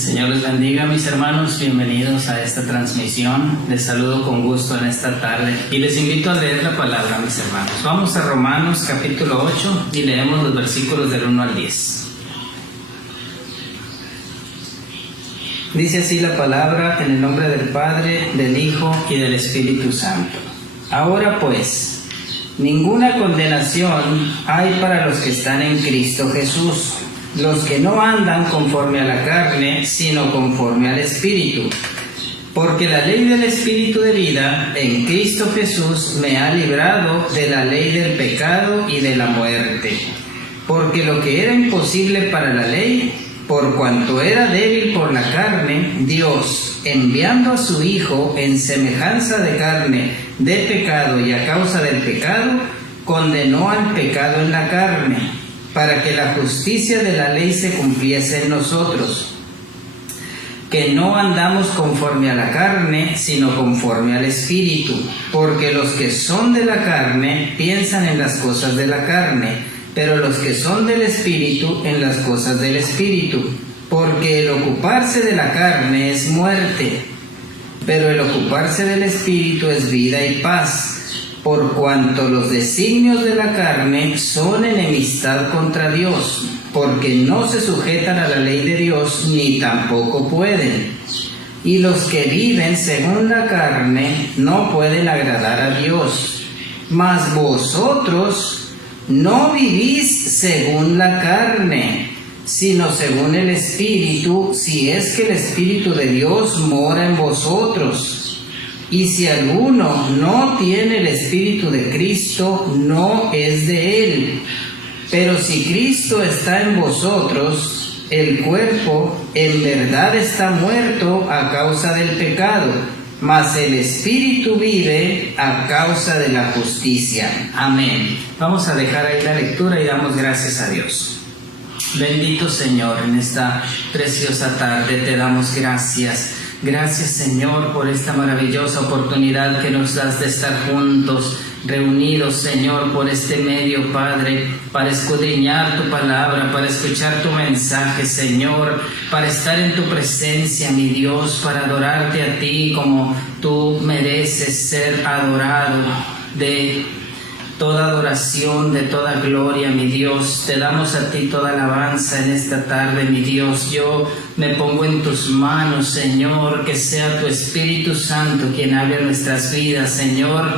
Señor les bendiga, mis hermanos, bienvenidos a esta transmisión. Les saludo con gusto en esta tarde y les invito a leer la palabra, mis hermanos. Vamos a Romanos capítulo 8 y leemos los versículos del 1 al 10. Dice así la palabra, en el nombre del Padre, del Hijo y del Espíritu Santo. Ahora pues, ninguna condenación hay para los que están en Cristo Jesús, los que no andan conforme a la carne, sino conforme al Espíritu. Porque la ley del Espíritu de vida en Cristo Jesús me ha librado de la ley del pecado y de la muerte. Porque lo que era imposible para la ley, por cuanto era débil por la carne, Dios, enviando a su Hijo en semejanza de carne de pecado y a causa del pecado, condenó al pecado en la carne, para que la justicia de la ley se cumpliese en nosotros, que no andamos conforme a la carne, sino conforme al Espíritu, porque los que son de la carne piensan en las cosas de la carne, pero los que son del Espíritu en las cosas del Espíritu, porque el ocuparse de la carne es muerte, pero el ocuparse del Espíritu es vida y paz. Por cuanto los designios de la carne son enemistad contra Dios, porque no se sujetan a la ley de Dios, ni tampoco pueden. Y los que viven según la carne no pueden agradar a Dios. Mas vosotros no vivís según la carne, sino según el Espíritu, si es que el Espíritu de Dios mora en vosotros. Y si alguno no tiene el Espíritu de Cristo, no es de él. Pero si Cristo está en vosotros, el cuerpo en verdad está muerto a causa del pecado, mas el Espíritu vive a causa de la justicia. Amén. Vamos a dejar ahí la lectura y damos gracias a Dios. Bendito Señor, en esta preciosa tarde te damos gracias. Gracias, Señor, por esta maravillosa oportunidad que nos das de estar juntos, reunidos, Señor, por este medio, Padre, para escudriñar tu palabra, para escuchar tu mensaje, Señor, para estar en tu presencia, mi Dios, para adorarte a ti como tú mereces ser adorado. De toda adoración, de toda gloria, mi Dios, te damos a ti toda alabanza en esta tarde, mi Dios. Yo me pongo en tus manos, Señor, que sea tu Espíritu Santo quien hable en nuestras vidas, Señor.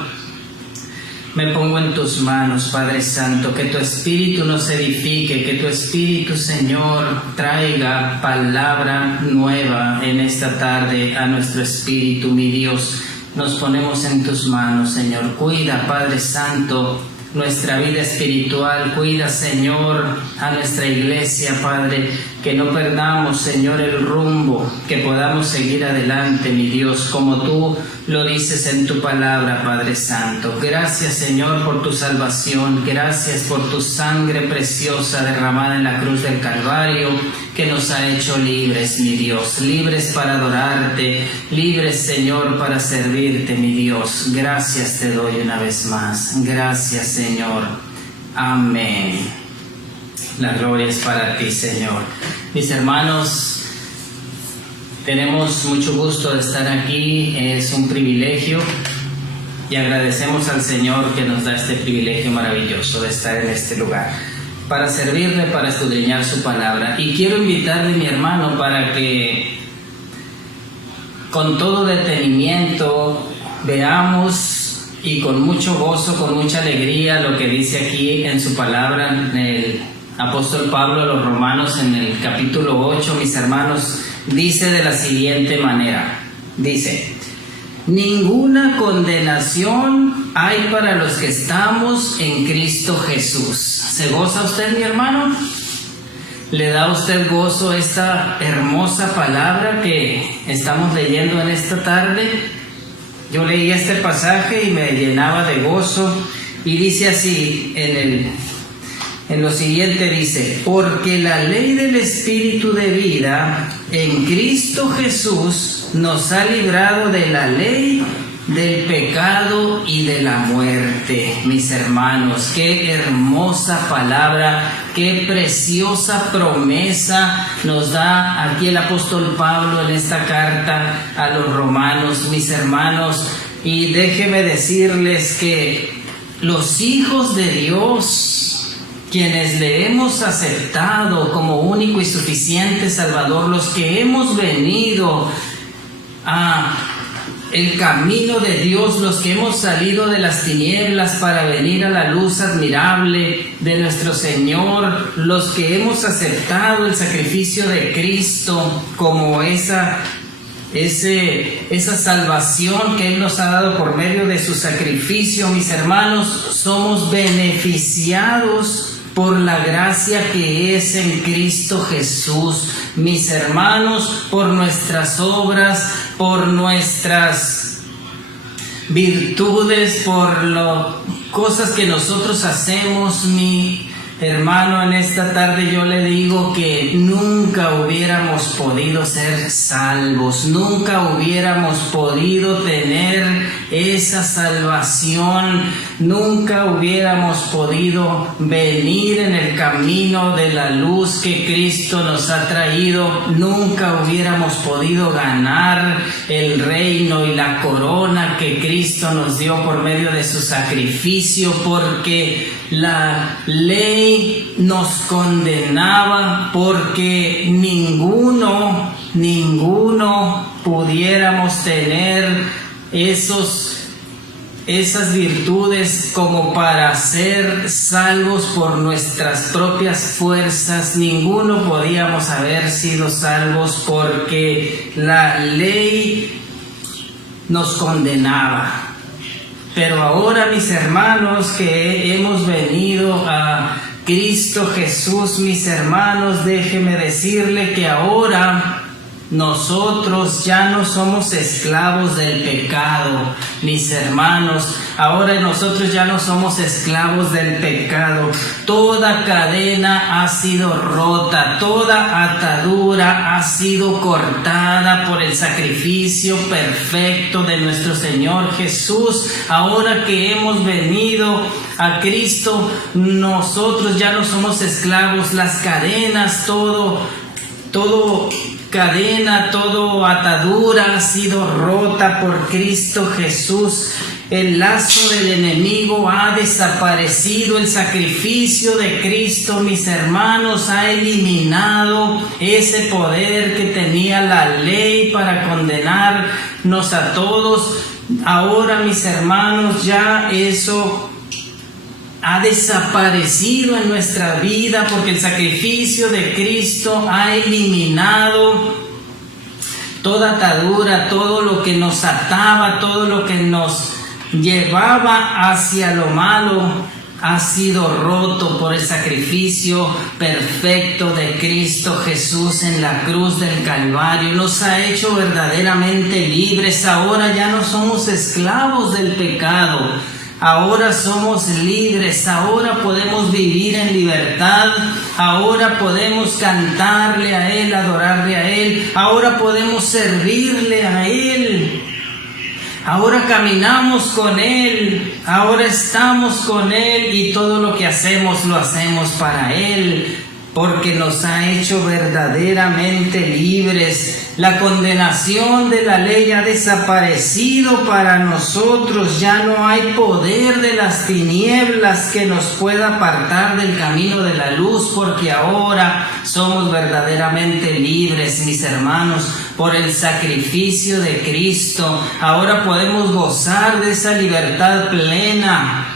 Me pongo en tus manos, Padre Santo, que tu Espíritu nos edifique, que tu Espíritu, Señor, traiga palabra nueva en esta tarde a nuestro espíritu, mi Dios. Nos ponemos en tus manos, Señor. Cuida, Padre Santo, nuestra vida espiritual. Cuida, Señor, a nuestra iglesia, Padre, que no perdamos, Señor, el rumbo, que podamos seguir adelante, mi Dios, como tú lo dices en tu palabra, Padre Santo. Gracias, Señor, por tu salvación. Gracias por tu sangre preciosa derramada en la cruz del Calvario, que nos ha hecho libres, mi Dios. Libres para adorarte, libres, Señor, para servirte, mi Dios. Gracias te doy una vez más. Gracias, Señor. Amén. La gloria es para ti, Señor. Mis hermanos, tenemos mucho gusto de estar aquí. Es un privilegio y agradecemos al Señor que nos da este privilegio maravilloso de estar en este lugar para servirle, para escudriñar su palabra. Y quiero invitarle, mi hermano, para que con todo detenimiento veamos y con mucho gozo, con mucha alegría, lo que dice aquí en su palabra el apóstol Pablo a los romanos en el capítulo 8, mis hermanos. Dice de la siguiente manera, dice: ninguna condenación hay para los que estamos en Cristo Jesús. ¿Se goza usted, mi hermano? ¿Le da a usted gozo esta hermosa palabra que estamos leyendo en esta tarde? Yo leí este pasaje y me llenaba de gozo, y dice así en lo siguiente, dice: porque la ley del Espíritu de vida en Cristo Jesús nos ha librado de la ley del pecado y de la muerte. Mis hermanos, qué hermosa palabra, qué preciosa promesa nos da aquí el apóstol Pablo en esta carta a los romanos, mis hermanos. Y déjenme decirles que los hijos de Dios, quienes le hemos aceptado como único y suficiente Salvador, los que hemos venido a el camino de Dios, los que hemos salido de las tinieblas para venir a la luz admirable de nuestro Señor, los que hemos aceptado el sacrificio de Cristo como esa salvación que Él nos ha dado por medio de su sacrificio, mis hermanos, somos beneficiados por la gracia que es en Cristo Jesús, mis hermanos, por nuestras obras, por nuestras virtudes, por las cosas que nosotros hacemos. Mi hermano, en esta tarde yo le digo que nunca hubiéramos podido ser salvos, nunca hubiéramos podido tener esa salvación, nunca hubiéramos podido venir en el camino de la luz que Cristo nos ha traído, nunca hubiéramos podido ganar el reino y la corona que Cristo nos dio por medio de su sacrificio, porque la ley nos condenaba, porque ninguno pudiéramos tener esas virtudes como para ser salvos por nuestras propias fuerzas. Ninguno podíamos haber sido salvos porque la ley nos condenaba. Pero ahora, mis hermanos, que hemos venido a Cristo Jesús, mis hermanos, déjeme decirle que ahora nosotros ya no somos esclavos del pecado, mis hermanos. Ahora nosotros ya no somos esclavos del pecado. Toda cadena ha sido rota, toda atadura ha sido cortada por el sacrificio perfecto de nuestro Señor Jesús. Ahora que hemos venido a Cristo, nosotros ya no somos esclavos. Las cadenas, todo atadura ha sido rota por Cristo Jesús. El lazo del enemigo ha desaparecido. El sacrificio de Cristo, mis hermanos, ha eliminado ese poder que tenía la ley para condenarnos a todos. Ahora, mis hermanos, ya eso ha desaparecido en nuestra vida, porque el sacrificio de Cristo ha eliminado toda atadura, todo lo que nos ataba, todo lo que nos llevaba hacia lo malo, ha sido roto por el sacrificio perfecto de Cristo Jesús en la cruz del Calvario. Nos ha hecho verdaderamente libres. Ahora ya no somos esclavos del pecado. Ahora somos libres, ahora podemos vivir en libertad, ahora podemos cantarle a Él, adorarle a Él, ahora podemos servirle a Él, ahora caminamos con Él, ahora estamos con Él y todo lo que hacemos lo hacemos para Él, porque nos ha hecho verdaderamente libres. La condenación de la ley ha desaparecido para nosotros. Ya no hay poder de las tinieblas que nos pueda apartar del camino de la luz, porque ahora somos verdaderamente libres, mis hermanos, por el sacrificio de Cristo. Ahora podemos gozar de esa libertad plena.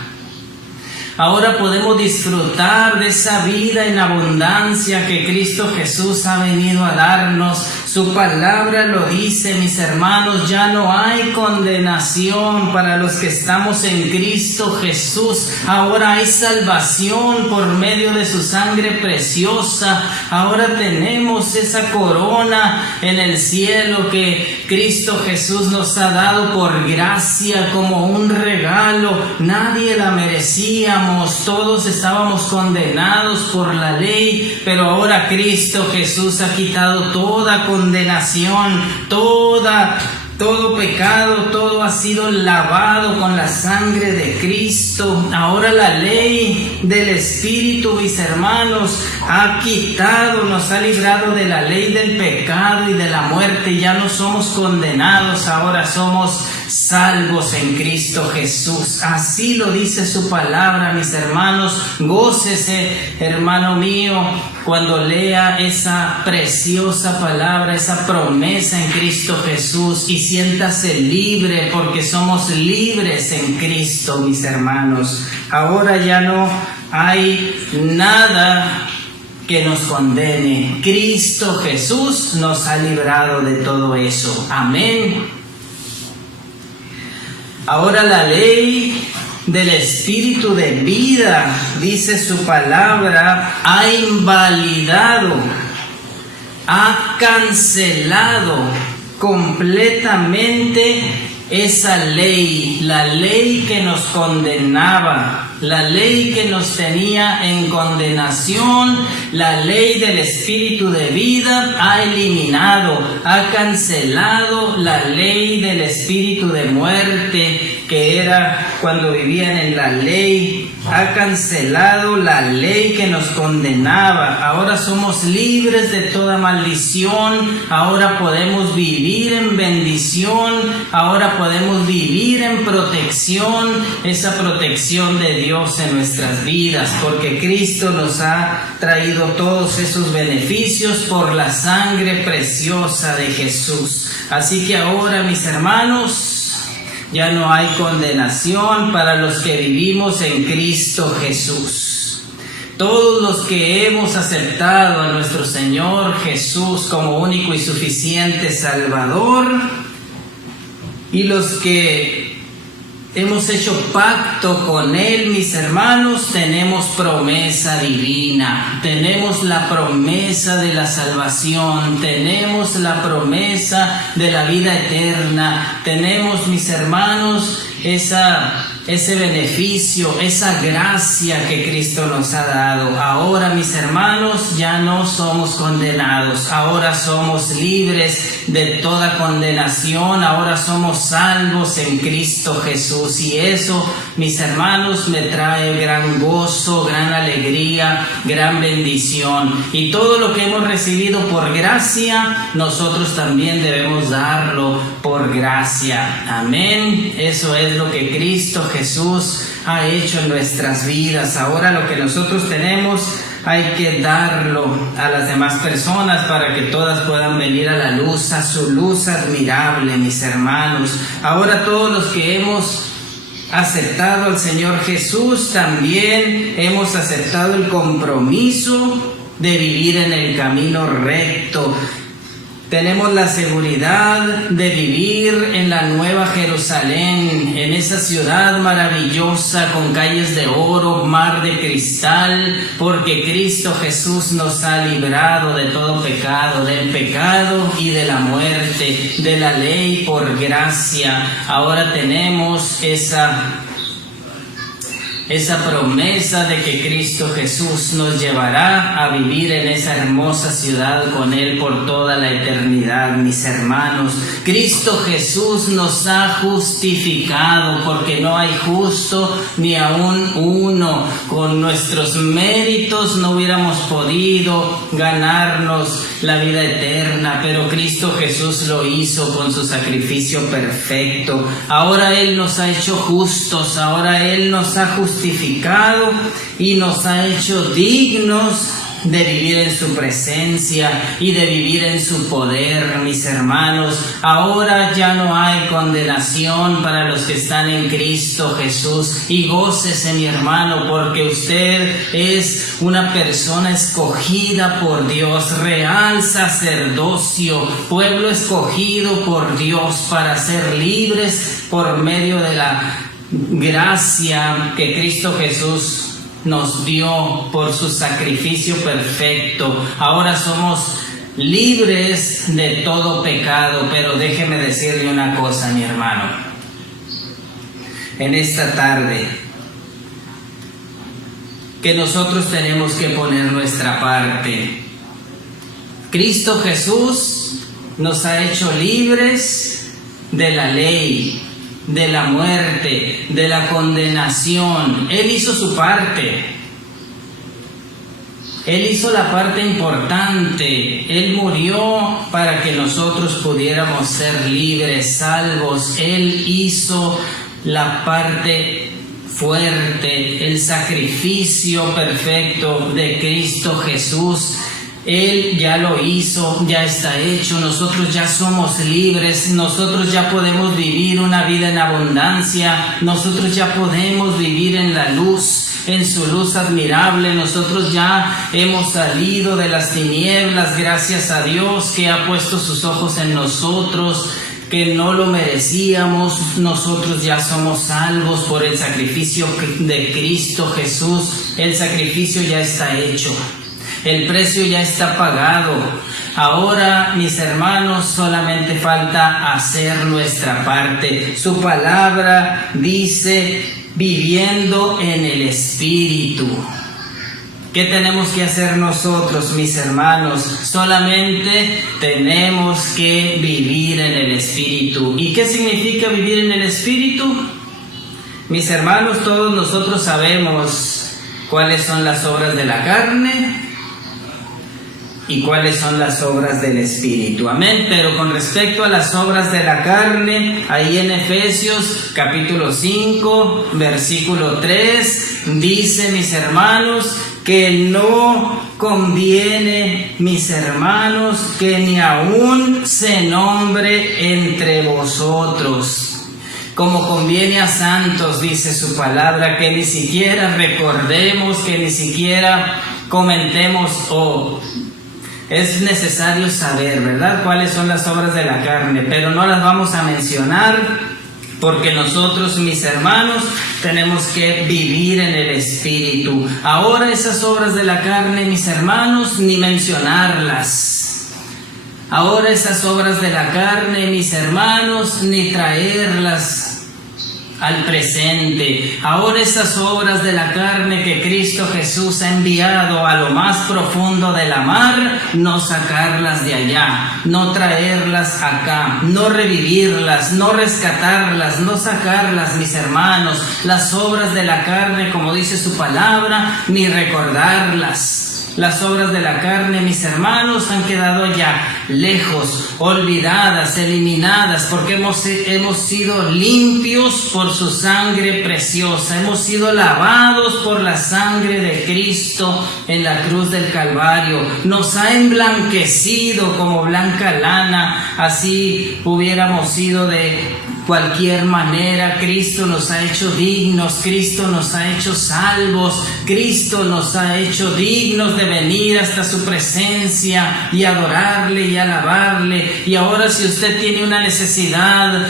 Ahora podemos disfrutar de esa vida en abundancia que Cristo Jesús ha venido a darnos. Su palabra lo dice, mis hermanos, ya no hay condenación para los que estamos en Cristo Jesús. Ahora hay salvación por medio de su sangre preciosa. Ahora tenemos esa corona en el cielo que Cristo Jesús nos ha dado por gracia, como un regalo. Nadie la merecíamos, todos estábamos condenados por la ley, pero ahora Cristo Jesús ha quitado toda condenación, toda Todo pecado, todo ha sido lavado con la sangre de Cristo. Ahora la ley del Espíritu, mis hermanos, ha quitado, nos ha librado de la ley del pecado y de la muerte. Ya no somos condenados, ahora somos salvos en Cristo Jesús. Así lo dice su palabra, mis hermanos. Gócese, hermano mío, cuando lea esa preciosa palabra, esa promesa en Cristo Jesús, y siéntase libre, porque somos libres en Cristo, mis hermanos. Ahora ya no hay nada que nos condene. Cristo Jesús nos ha librado de todo eso. Amén. Ahora la ley del Espíritu de vida, dice su palabra, ha invalidado, ha cancelado completamente esa ley, la ley que nos condenaba, la ley que nos tenía en condenación. La ley del Espíritu de vida ha eliminado, ha cancelado la ley del Espíritu de muerte, que era cuando vivían en la ley. Ha cancelado la ley que nos condenaba. Ahora somos libres de toda maldición. Ahora podemos vivir en bendición. Ahora podemos vivir en protección. Esa protección de Dios en nuestras vidas, porque Cristo nos ha traído todos esos beneficios por la sangre preciosa de Jesús. Así que ahora, mis hermanos, ya no hay condenación para los que vivimos en Cristo Jesús. Todos los que hemos aceptado a nuestro Señor Jesús como único y suficiente Salvador, y los que hemos hecho pacto con Él, mis hermanos, tenemos promesa divina, tenemos la promesa de la salvación, tenemos la promesa de la vida eterna, tenemos, mis hermanos, ese beneficio, esa gracia que Cristo nos ha dado. Ahora, mis hermanos, ya no somos condenados, ahora somos libres de toda condenación, ahora somos salvos en Cristo Jesús. Y eso, mis hermanos, me trae gran gozo, gran alegría, gran bendición. Y todo lo que hemos recibido por gracia, nosotros también debemos darlo por gracia. Amén. Eso es lo que Cristo Jesús ha hecho en nuestras vidas. Ahora lo que nosotros tenemos hay que darlo a las demás personas para que todas puedan venir a la luz, a su luz admirable, mis hermanos. Ahora todos los que hemos aceptado al Señor Jesús, también hemos aceptado el compromiso de vivir en el camino recto. Tenemos la seguridad de vivir en la Nueva Jerusalén, en esa ciudad maravillosa con calles de oro, mar de cristal, porque Cristo Jesús nos ha librado de todo pecado, del pecado y de la muerte, de la ley por gracia. Ahora tenemos esa promesa de que Cristo Jesús nos llevará a vivir en esa hermosa ciudad con Él por toda la eternidad, mis hermanos. Cristo Jesús nos ha justificado, porque no hay justo ni aún uno. Con nuestros méritos no hubiéramos podido ganarnos la vida eterna, pero Cristo Jesús lo hizo con su sacrificio perfecto. Ahora Él nos ha hecho justos, ahora Él nos ha justificado y nos ha hecho dignos de vivir en su presencia y de vivir en su poder, mis hermanos. Ahora ya no hay condenación para los que están en Cristo Jesús. Y gócese, mi hermano, porque usted es una persona escogida por Dios, real sacerdocio, pueblo escogido por Dios para ser libres por medio de la gracia que Cristo Jesús nos dio por su sacrificio perfecto. Ahora somos libres de todo pecado, pero déjeme decirle una cosa, mi hermano. En esta tarde, que nosotros tenemos que poner nuestra parte. Cristo Jesús nos ha hecho libres de la ley, de la muerte, de la condenación. Él hizo su parte. Él hizo la parte importante. Él murió para que nosotros pudiéramos ser libres, salvos. Él hizo la parte fuerte, el sacrificio perfecto de Cristo Jesús. Él ya lo hizo, ya está hecho, nosotros ya somos libres, nosotros ya podemos vivir una vida en abundancia, nosotros ya podemos vivir en la luz, en su luz admirable. Nosotros ya hemos salido de las tinieblas, gracias a Dios que ha puesto sus ojos en nosotros, que no lo merecíamos. Nosotros ya somos salvos por el sacrificio de Cristo Jesús. El sacrificio ya está hecho. El precio ya está pagado. Ahora, mis hermanos, solamente falta hacer nuestra parte. Su palabra dice, viviendo en el Espíritu. ¿Qué tenemos que hacer nosotros, mis hermanos? Solamente tenemos que vivir en el Espíritu. ¿Y qué significa vivir en el Espíritu? Mis hermanos, todos nosotros sabemos cuáles son las obras de la carne y cuáles son las obras del Espíritu. Amén. Pero con respecto a las obras de la carne, ahí en Efesios capítulo 5, versículo 3, dice, mis hermanos, que no conviene, mis hermanos, que ni aún se nombre entre vosotros, como conviene a santos, dice su palabra, que ni siquiera recordemos, que ni siquiera comentemos es necesario saber, ¿verdad?, cuáles son las obras de la carne, pero no las vamos a mencionar porque nosotros, mis hermanos, tenemos que vivir en el Espíritu. Ahora esas obras de la carne, mis hermanos, ni mencionarlas. Ahora esas obras de la carne, mis hermanos, ni traerlas al presente. Ahora esas obras de la carne que Cristo Jesús ha enviado a lo más profundo de la mar, no sacarlas de allá, no traerlas acá, no revivirlas, no rescatarlas, no sacarlas, mis hermanos. Las obras de la carne, como dice su palabra, ni recordarlas. Las obras de la carne, mis hermanos, han quedado ya lejos, olvidadas, eliminadas, porque hemos sido limpios por su sangre preciosa, hemos sido lavados por la sangre de Cristo en la cruz del Calvario. Nos ha emblanquecido como blanca lana, así hubiéramos sido de cualquier manera. Cristo nos ha hecho dignos, Cristo nos ha hecho salvos, Cristo nos ha hecho dignos de venir hasta su presencia y adorarle y alabarle. Y ahora, si usted tiene una necesidad,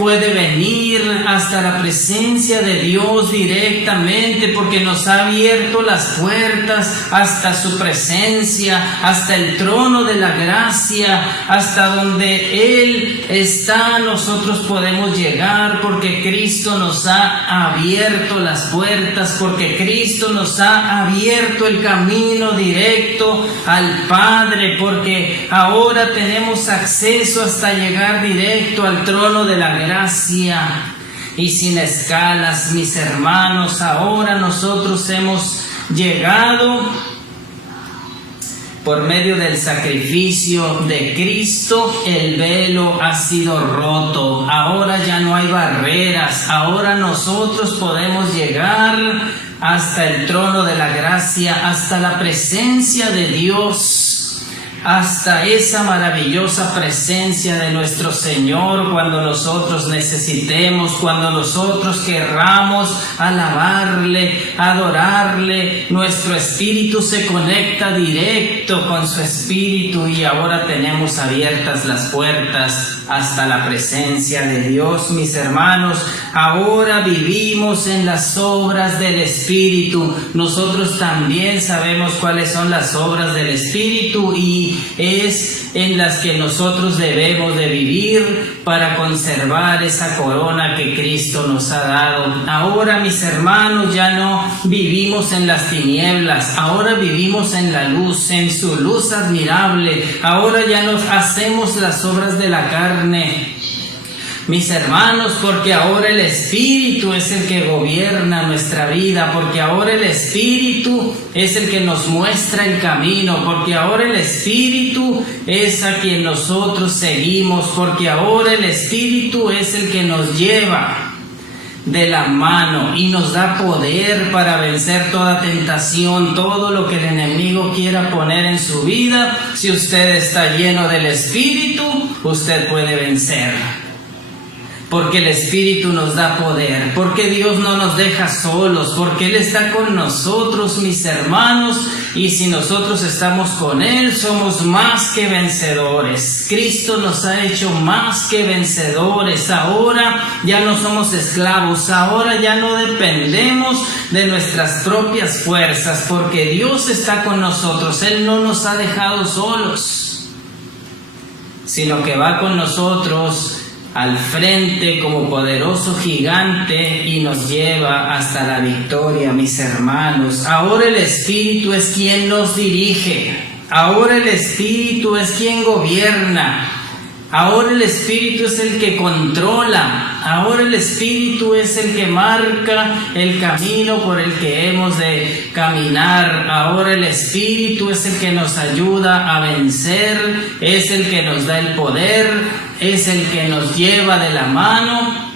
puede venir hasta la presencia de Dios directamente, porque nos ha abierto las puertas hasta su presencia, hasta el trono de la gracia, hasta donde Él está. Nosotros podemos llegar porque Cristo nos ha abierto las puertas, porque Cristo nos ha abierto el camino directo al Padre, porque ahora tenemos acceso hasta llegar directo al trono de la gracia y sin escalas, mis hermanos. Ahora nosotros hemos llegado por medio del sacrificio de Cristo. El velo ha sido roto, ahora ya no hay barreras, ahora nosotros podemos llegar hasta el trono de la gracia, hasta la presencia de Dios, hasta esa maravillosa presencia de nuestro Señor cuando nosotros necesitemos, cuando nosotros querramos alabarle, adorarle. Nuestro espíritu se conecta directo con su espíritu y ahora tenemos abiertas las puertas hasta la presencia de Dios, mis hermanos. Ahora vivimos en las obras del Espíritu. Nosotros también sabemos cuáles son las obras del Espíritu y es en las que nosotros debemos de vivir para conservar esa corona que Cristo nos ha dado. Ahora, mis hermanos, ya no vivimos en las tinieblas, ahora vivimos en la luz, en su luz admirable. Ahora ya nos hacemos las obras de la carne. mis hermanos, porque ahora el Espíritu es el que gobierna nuestra vida, porque ahora el Espíritu es el que nos muestra el camino, porque ahora el Espíritu es a quien nosotros seguimos, porque ahora el Espíritu es el que nos lleva de la mano y nos da poder para vencer toda tentación, todo lo que el enemigo quiera poner en su vida. Si usted está lleno del Espíritu, usted puede vencer, porque el Espíritu nos da poder, porque Dios no nos deja solos, porque Él está con nosotros, mis hermanos, y si nosotros estamos con Él, somos más que vencedores. Cristo nos ha hecho más que vencedores. Ahora ya no somos esclavos, ahora ya no dependemos de nuestras propias fuerzas, porque Dios está con nosotros. Él no nos ha dejado solos, sino que va con nosotros al frente como poderoso gigante y nos lleva hasta la victoria, mis hermanos. Ahora el Espíritu es quien nos dirige, ahora el Espíritu es quien gobierna, ahora el Espíritu es el que controla, ahora el Espíritu es el que marca el camino por el que hemos de caminar, ahora el Espíritu es el que nos ayuda a vencer, es el que nos da el poder, es el que nos lleva de la mano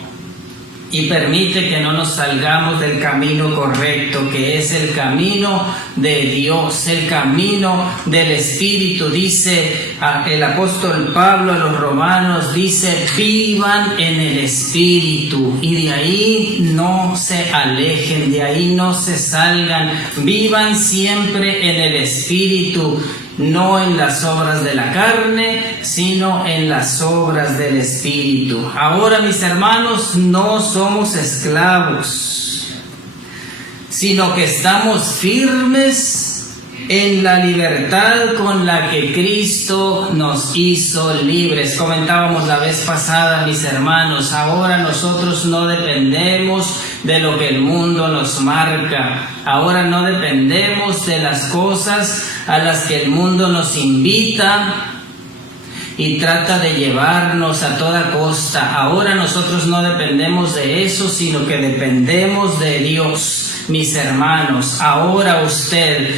y permite que no nos salgamos del camino correcto, que es el camino de Dios, el camino del Espíritu. Dice el apóstol Pablo a los romanos, dice: vivan en el Espíritu, y de ahí no se alejen, de ahí no se salgan, vivan siempre en el Espíritu, no en las obras de la carne, sino en las obras del Espíritu. Ahora, mis hermanos, no somos esclavos, sino que estamos firmes en la libertad con la que Cristo nos hizo libres. Comentábamos la vez pasada, mis hermanos, ahora nosotros no dependemos de lo que el mundo nos marca. Ahora no dependemos de las cosas a las que el mundo nos invita y trata de llevarnos a toda costa. Ahora nosotros no dependemos de eso, sino que dependemos de Dios, mis hermanos. Ahora usted,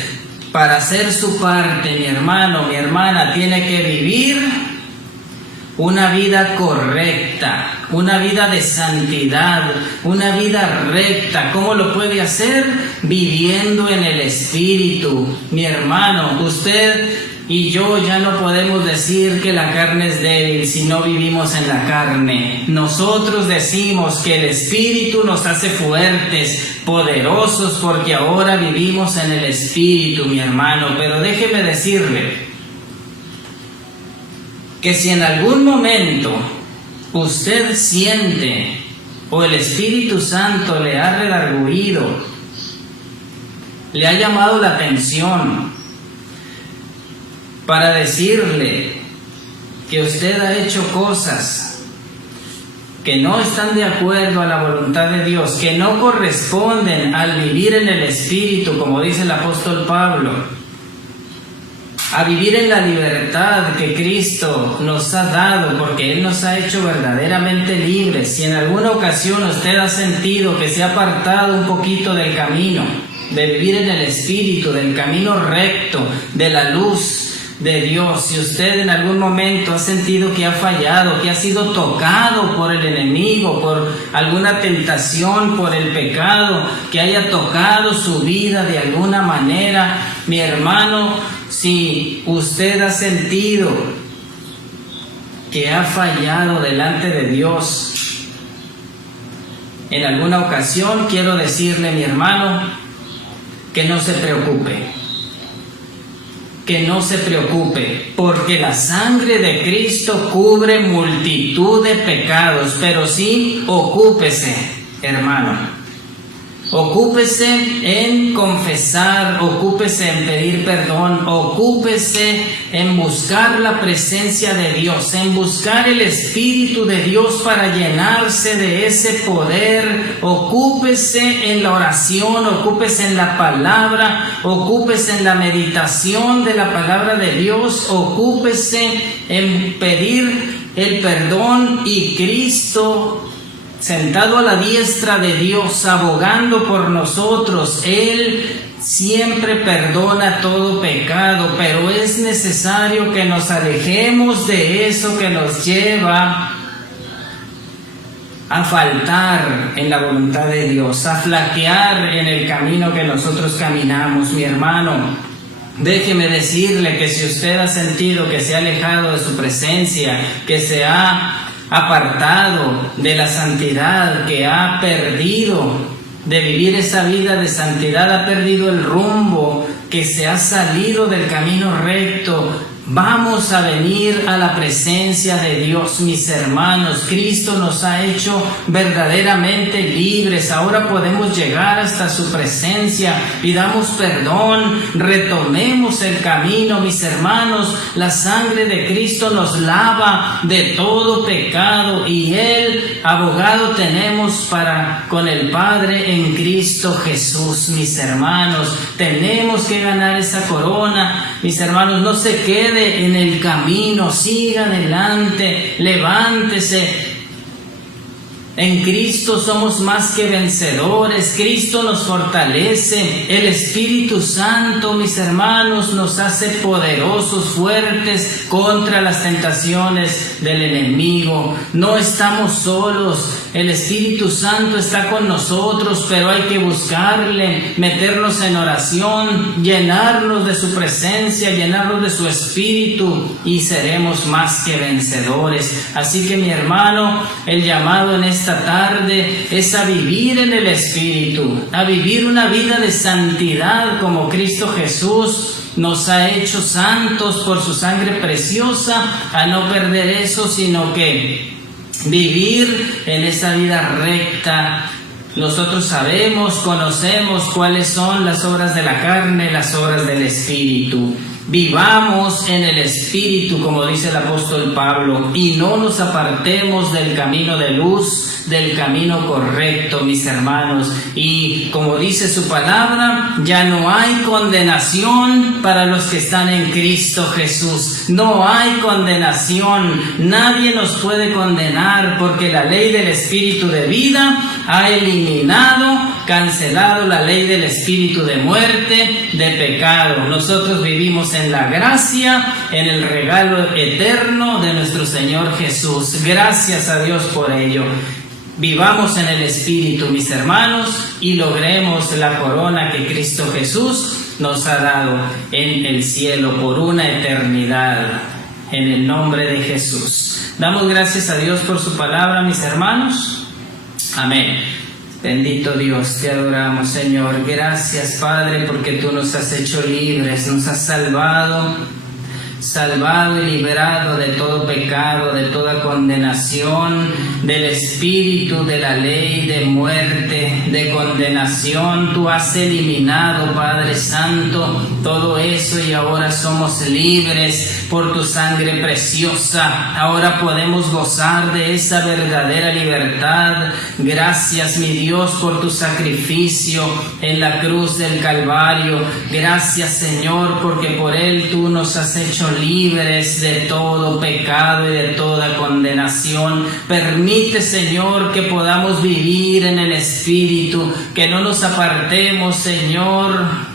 para hacer su parte, mi hermano, mi hermana, tiene que vivir una vida correcta, una vida de santidad, una vida recta. ¿Cómo lo puede hacer? Viviendo en el Espíritu. Mi hermano, usted y yo ya no podemos decir que la carne es débil si no vivimos en la carne. Nosotros decimos que el Espíritu nos hace fuertes, poderosos, porque ahora vivimos en el Espíritu, mi hermano. Pero déjeme decirle que si en algún momento usted siente o el Espíritu Santo le ha redarguido, le ha llamado la atención para decirle que usted ha hecho cosas que no están de acuerdo a la voluntad de Dios, que no corresponden al vivir en el Espíritu, como dice el apóstol Pablo, a vivir en la libertad que Cristo nos ha dado, porque Él nos ha hecho verdaderamente libres. Si en alguna ocasión usted ha sentido que se ha apartado un poquito del camino, de vivir en el Espíritu, del camino recto, de la luz de Dios, si usted en algún momento ha sentido que ha fallado, que ha sido tocado por el enemigo, por alguna tentación, por el pecado, que haya tocado su vida de alguna manera, mi hermano, si usted ha sentido que ha fallado delante de Dios en alguna ocasión, quiero decirle, mi hermano, que no se preocupe. Que no se preocupe, porque la sangre de Cristo cubre multitud de pecados. Pero sí, ocúpese, hermano. Ocúpese en confesar, ocúpese en pedir perdón, ocúpese en buscar la presencia de Dios, en buscar el Espíritu de Dios para llenarse de ese poder. Ocúpese en la oración, ocúpese en la palabra, ocúpese en la meditación de la palabra de Dios, ocúpese en pedir el perdón, y Cristo, sentado a la diestra de Dios, abogando por nosotros, Él siempre perdona todo pecado, pero es necesario que nos alejemos de eso que nos lleva a faltar en la voluntad de Dios, a flaquear en el camino que nosotros caminamos. Mi hermano, déjeme decirle que si usted ha sentido que se ha alejado de su presencia, que se ha apartado de la santidad, que ha perdido de vivir esa vida de santidad, ha perdido el rumbo, que se ha salido del camino recto, vamos a venir a la presencia de Dios, mis hermanos. Cristo nos ha hecho verdaderamente libres. Ahora podemos llegar hasta su presencia. Pidamos perdón, retomemos el camino, mis hermanos. La sangre de Cristo nos lava de todo pecado, y Él, abogado tenemos para con el Padre en Cristo Jesús, mis hermanos. Tenemos que ganar esa corona, mis hermanos. No se quede en el camino, siga adelante, levántese. En Cristo somos más que vencedores. Cristo nos fortalece. El Espíritu Santo, mis hermanos, nos hace poderosos, fuertes contra las tentaciones del enemigo. No estamos solos. El Espíritu Santo está con nosotros, pero hay que buscarle, meternos en oración, llenarnos de su presencia, llenarnos de su Espíritu, y seremos más que vencedores. Así que, mi hermano, el llamado en esta tarde es a vivir en el Espíritu, a vivir una vida de santidad como Cristo Jesús nos ha hecho santos por su sangre preciosa, a no perder eso, sino que vivir en esa vida recta. Nosotros sabemos, conocemos cuáles son las obras de la carne, las obras del Espíritu. Vivamos en el Espíritu, como dice el apóstol Pablo, y no nos apartemos del camino de luz, del camino correcto, mis hermanos. Y como dice su palabra, ya no hay condenación para los que están en Cristo Jesús. No hay condenación. Nadie nos puede condenar, porque la ley del Espíritu de vida ha eliminado, cancelado la ley del espíritu de muerte, de pecado. Nosotros vivimos en la gracia, en el regalo eterno de nuestro Señor Jesús. Gracias a Dios por ello. Vivamos en el Espíritu, mis hermanos, y logremos la corona que Cristo Jesús nos ha dado en el cielo por una eternidad. En el nombre de Jesús. Damos gracias a Dios por su palabra, mis hermanos. Amén. Bendito Dios, te adoramos, Señor. Gracias, Padre, porque tú nos has hecho libres, nos has salvado y liberado de todo pecado, de toda condenación, del espíritu de la ley de muerte, de condenación. Tú has eliminado, Padre Santo, todo eso, y ahora somos libres por tu sangre preciosa. Ahora podemos gozar de esa verdadera libertad. Gracias, mi Dios, por tu sacrificio en la cruz del Calvario. Gracias, Señor, porque por él tú nos has hecho libres de todo pecado y de toda condenación. Permite, Señor, que podamos vivir en el Espíritu, que no nos apartemos, Señor,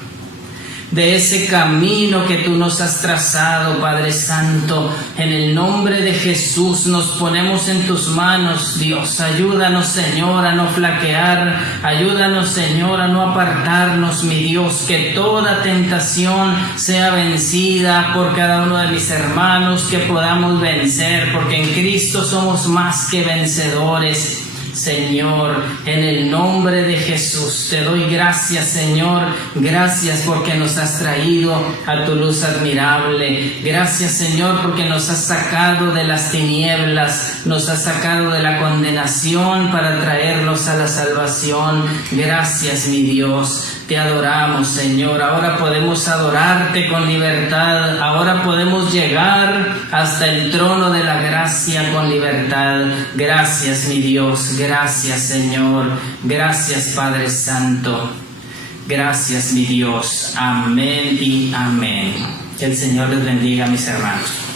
de ese camino que tú nos has trazado, Padre Santo. En el nombre de Jesús nos ponemos en tus manos, Dios. Ayúdanos, Señor, a no flaquear. Ayúdanos, Señor, a no apartarnos, mi Dios. Que toda tentación sea vencida por cada uno de mis hermanos, que podamos vencer, porque en Cristo somos más que vencedores. Señor, en el nombre de Jesús, te doy gracias, Señor. Gracias porque nos has traído a tu luz admirable. Gracias, Señor, porque nos has sacado de las tinieblas, nos has sacado de la condenación para traernos a la salvación. Gracias, mi Dios. Te adoramos, Señor. Ahora podemos adorarte con libertad. Ahora podemos llegar hasta el trono de la gracia con libertad. Gracias, mi Dios. Gracias, Señor. Gracias, Padre Santo. Gracias, mi Dios. Amén y amén. Que el Señor les bendiga, mis hermanos.